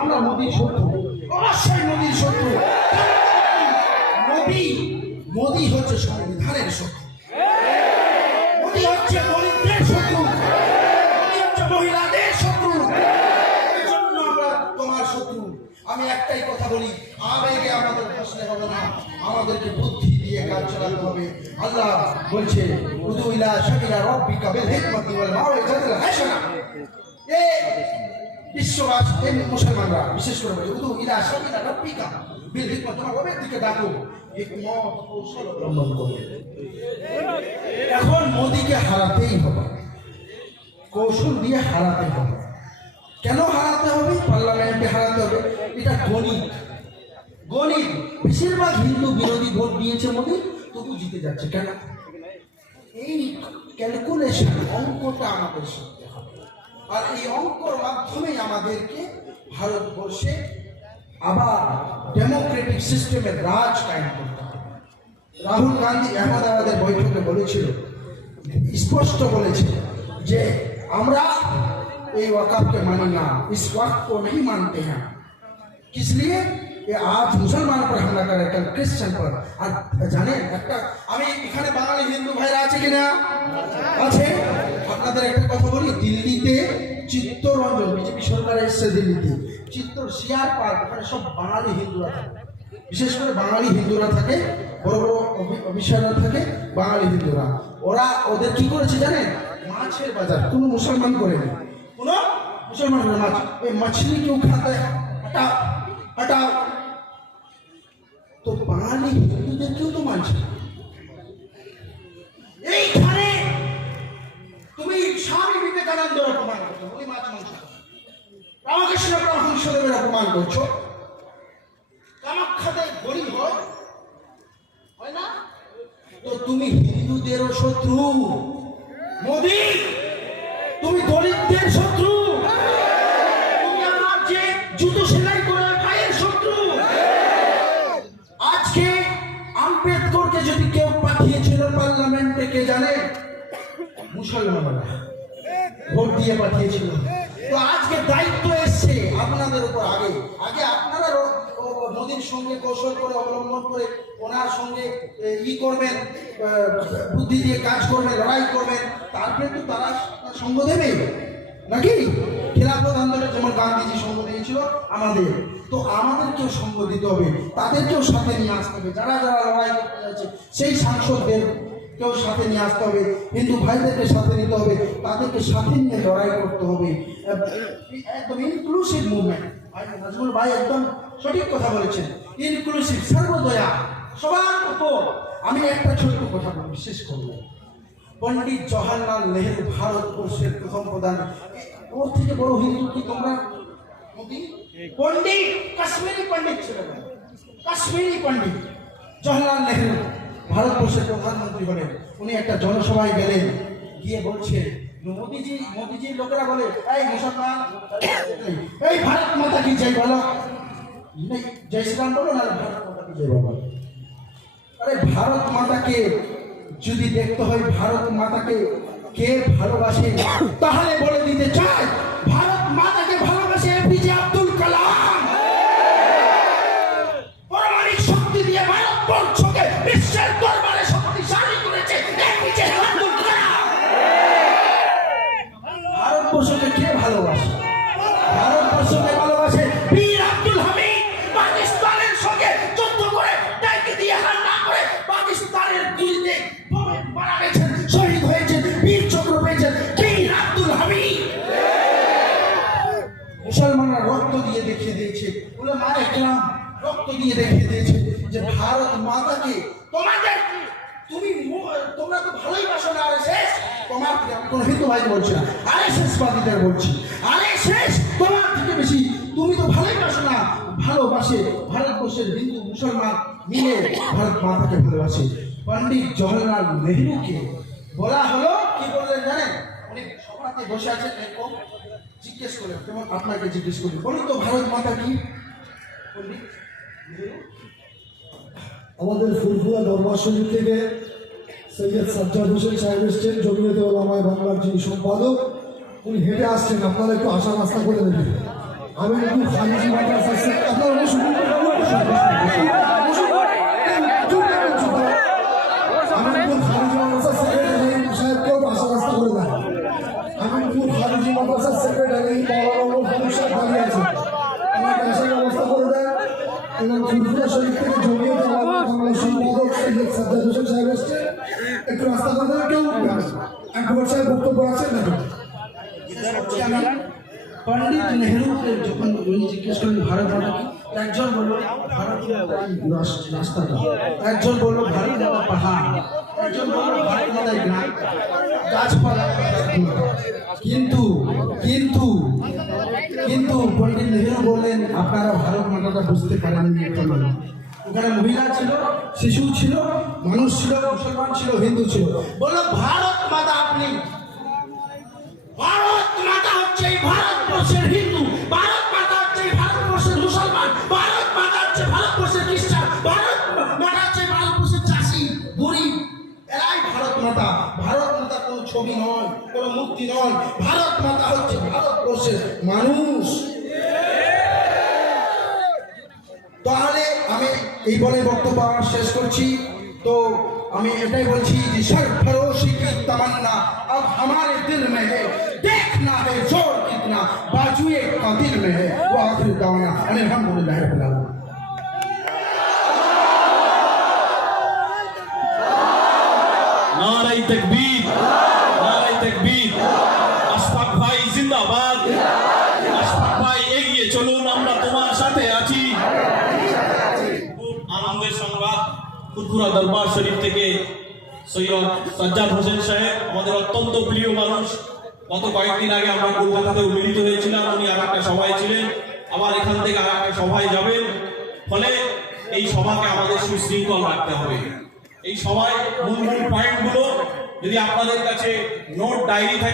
আমরা মোদির শত্রু, অবশ্যই মোদির শত্রু। মোদি হচ্ছে সংবিধানের শত্রু, মোদি হচ্ছে দরিদ্রের শত্রু, মোদি হচ্ছে মহিলাদের শত্রু। এই জন্য আমরা তোমার শত্রু। আমি একটাই কথা বলি, আবেগে আমাদের প্রশ্নে হবে না, আমাদেরকে বুদ্ধি দিয়ে কাজ চালাতে হবে। আল্লাহ বলছে উদু ইলা সাবিলা রাব্বিকা বিল হিকমাতি ওয়াল মাউইজাতিল হাসানা। এই বিশ্ববাসী মুসলমানরা বিশেষ করে বলে উদু ইলা সাবিলা রাব্বিকা বিল হিকমাতি, তোমার রবের দিকে ডাকো, হিকমত কৌশল অবলম্বন করে। এখন মোদিকে হারাতেই হবে, কৌশল দিয়ে হারাতে হবে। কেন হারাতে হবে? পার্লামেন্টে হারাতে হবে, এটা গণিত। বেশিরভাগ হিন্দু বিরোধী ভোট দিয়েছে মোদি, তবু জিতে যাচ্ছে কেন? এই ক্যালকুলেশন, অঙ্কটা আমাদের শিখতে হবে। আর এই অঙ্কর মাধ্যমেই আমাদেরকে ভারতবর্ষে আবার ডেমোক্রেটিক সিস্টেমের রাজ কায়েম করতে হবে। রাহুল গান্ধী আহমেদাবাদের বৈঠকে বলেছিল, স্পষ্ট বলেছে যে আমরা এই ওয়াকাফ के मानी ना, इस वक्त को नहीं मानते हैं। किस लिए? कि आज मुसलमान पर हमला करे, कल क्रिश्चियन पर। আর জানেন একটা, আমি এখানে বাঙালি হিন্দু ভাইরা আছে কিনা? আছে। আপনাদের একটা কথা বলি, দিল্লিতে চিত্তরঞ্জন, বিজেপি সরকার এসেছে দিল্লিতে, চিত্তর শিয়ার পার্ক, ওখানে সব বাঙালি হিন্দুরা থাকে, বিশেষ করে বাঙালি হিন্দুরা থাকে, বড় বড় অফিসাররা থাকে, বাঙালি হিন্দুরা। ওরা ওদের কি করেছে জানেন? মাছের বাজার, কোনো মুসলমান করেনি, কোনো মুসলমান মাছ, ওই मछली क्यों खाता है, हटाओ। তো বাঙালি হিন্দুদের কেউ তো মানছে। এইখানে তুমি স্বামী বিবেকানন্দের অপমান করছো, ওই মাছ মাংস, রামকৃষ্ণ পরমহংসদেবের অপমান করছো, কামাখ্যাতে গরিব হয় না? তো তুমি হিন্দুদেরও শত্রু মোদি, তুমি দলিতদের শত্রু, তুমি আমার যে জুতো সেলাই করে ভাইয়ের শত্রু। আজকে আম্বেদকরকে যদি কেউ পাঠিয়েছিল পার্লামেন্টে, কে জানে? মুসলমানরা ভোট দিয়ে পাঠিয়েছিল। তো আজকে দায়িত্ব এসছে আপনাদের উপর। আগে আপনারা মোদির সঙ্গে কৌশল করে অবলম্বন করে ওনার সঙ্গে করবেন, বুদ্ধি দিয়ে কাজ করবেন, লড়াই করবেন, তারপরে তো তারা সঙ্গ দেবে নাকি? খেলাফত আন্দোলনে যেমন গান্ধীজি সঙ্গ দিয়েছিল আমাদের, তো আমাদেরকেও সঙ্গ দিতে হবে, তাদেরকেও সাথে নিয়ে আসতে হবে। যারা যারা লড়াই করতে যাচ্ছে সেই সাংসদদের কেউ সাথে নিয়ে আসতে হবে, হিন্দু ভাইদেরকে সাথে নিতে হবে, তাদেরকে সাথে নিয়ে লড়াই করতে হবে। একদম ইনক্লুসিভ মুভমেন্ট। নাজমুল ভাই একদম সঠিক কথা বলেছেন, ইনক্লুসিভ, সর্বদয়া, সবার উপর। আমি একটা ছোট্ট কথা বলি, শেষ করবো। পণ্ডিত জওহরলাল নেহরু ভারতবর্ষের প্রথম প্রধান, ওর থেকে বড় হিন্দু কি তোমরা? পণ্ডিত, কাশ্মীরি পণ্ডিত ছিলেন, কাশ্মীরি পণ্ডিত জওহরলাল নেহরু ভারতবর্ষের প্রধানমন্ত্রী হলেন। উনি একটা জনসভায় গেলেন, গিয়ে বলছে মোদিজির লোকেরা বলে, এই মুসলমান, এই ভারত মাতা কি জয় বলো, জয় শ্রীরাম বলো না, ভারত মাতা কি জয় বলো। আরে ভারত মাতাকে যদি দেখতে হয়, ভারত মাতাকে কে ভালোবাসে, তাহলে বলে দিতে চাই, ভারত মাতাকে ভালোবাসে এপিজে আব্দুল কালাম। পারমাণবিক শক্তি দিয়ে ভারতবর্ষকে বিশ্বের দরবারে শক্তিশালী করেছে এপিজে আব্দুল কালাম। ভারতবর্ষকে কে ভালোবাসে? ভারতবর্ষকে ভালোবাসে বীর আব্দুল হামিদ। পাকিস্তানের সঙ্গে যুদ্ধ করে ট্যাঙ্কি দিয়ে হামলা করে পাকিস্তানের বিরুদ্ধে মারা গেছেন, শহীদ হয়েছেন, বীর চক্র পেয়েছেন বীর আব্দুল হামিদ। মুসলমানরা রক্ত দিয়ে দেখিয়ে দিয়েছে, উলামায়ে কেরাম রক্ত দিয়ে দেখিয়ে দিয়েছে যে ভারত মাতাকে তোমাদের, তোমরা তো ভালোই বাসো না আরএসএস, তোমার কোন হিন্দু ভাই বলছি না, আরএসএস বাদীদের বলছি, আরএসএস তোমার থেকে বেশি, তুমি তো ভালোই বাসো না, ভালোবাসে ভারতবর্ষের হিন্দু মুসলমান মিলে ভারত মাতাকে ভালোবাসে। পণ্ডিত জওহরলাল নেহরুকে বলা হলো, কি বললেন জানেন? উনি সভাতে বসে আছেন, এরকম জিজ্ঞেস করলেন, যেমন আপনাকে জিজ্ঞেস করলেন, বলুন তো ভারত মাতা কি? পণ্ডিত নেহরু আমাদের ফুলফুলা দরবার শরীফ থেকে সৈয়দ সাজ্জাদ হোসেন সাহেব এসছেন, জমিয়তে ওলামায়ে বাংলার যিনি সম্পাদক, উনি হেঁটে আসছেন, আপনারা একটু আশা রাস্তা করে দেবেন। আমিনপুর খারিজি মাদ্রাসা আপনারা বসুন আমিনপুর খারিজি মাদ্রাসা সেক্রেটারি সাহেবকেও পাশে রাস্তা করে দেন। আমিনপুর খারিজি মাদ্রাসার সেক্রেটারি মৌলানা ফারুক সাহেব দাঁড়িয়ে আছেন, আমার পাশে ব্যবস্থা করে দেন। এবং ফুরফুরা শরীফ থেকে জমিয়ে বাংলা সম্পাদক সৈয়দ সাজ্জাদ হোসেন সাহেব এসছে, একটু রাস্তা করে দেন। কেউ উঠবে না, একবার সাহেব বক্তব্য রাখছেন না। पंडित नेहरू के যখন উনি জিজ্ঞেস করলেন ভারত মাতা কি, একজন বলল ভারত রাস্তাটা, একজন বলল ভারত মাতা পাহাড়, একজন বলল ভারত মাতা গ্রাম গাছপালা। কিন্তু কিন্তু কিন্তু পন্ডিত নেহেরু বললেন আপনারা ভারত মাতাটা বুঝতে পারেননি। ওখানে মহিলা ছিল, শিশু ছিল, মানুষ ছিল, মুসলমান ছিল, হিন্দু ছিল। বললো ভারত মাতা আপনি, ভারত মাতা হচ্ছে এই ভারতবর্ষের হিন্দু, ভারত মাতা হচ্ছে এই ভারতবর্ষের মুসলমান, ভারত মাতা হচ্ছে ভারতবর্ষের খ্রিস্টান, ভারত মাতা হচ্ছে ভারতবর্ষের চাষি গরিব, এরাই ভারত মাতা। ভারত মাতা কোনো ছবি নয়, কোনো মূর্তি নয়, ভারত মাতা হচ্ছে ভারতবর্ষের মানুষ। তাহলে আমি এই বলে বক্তব্য আমার শেষ করছি। তো আমি এটাই বলছি যে सरफरोशी की तमन्ना अब हमारे दिल में है, देखना है जोर कितना बाजुए का दिल में है। वो आखिर दावना अल्हम्दुलिल्लाह रब्बिल आलमीन। नारे तकबीर, नारे तकबीर। আশফাক ভাই জিন্দাবাদ, আশফাক ভাই এগিয়ে চলুন, আমরা তোমার সাথে আছি। খুব আনন্দের সংবাদ, ফুরফুরা দরবার শরীফ থেকে সৈয়দ সাজ্জাদ হোসেন সাহেব, আমাদের অত্যন্ত প্রিয় মানুষ। গত কয়েকদিন আগে আমরা কলকাতাতেও মিলিত হয়েছিলাম, উনি আর একটা সভায় ছিলেন, আবার এখান থেকে আর একটা সভায় যাবেন। ফলে এই সভাকে আমাদের সুশৃঙ্খল রাখতে হবে। এই সভায় মূল মূল পয়েন্টগুলো যদি আপনাদের কাছে নোট ডায়েরি থাকে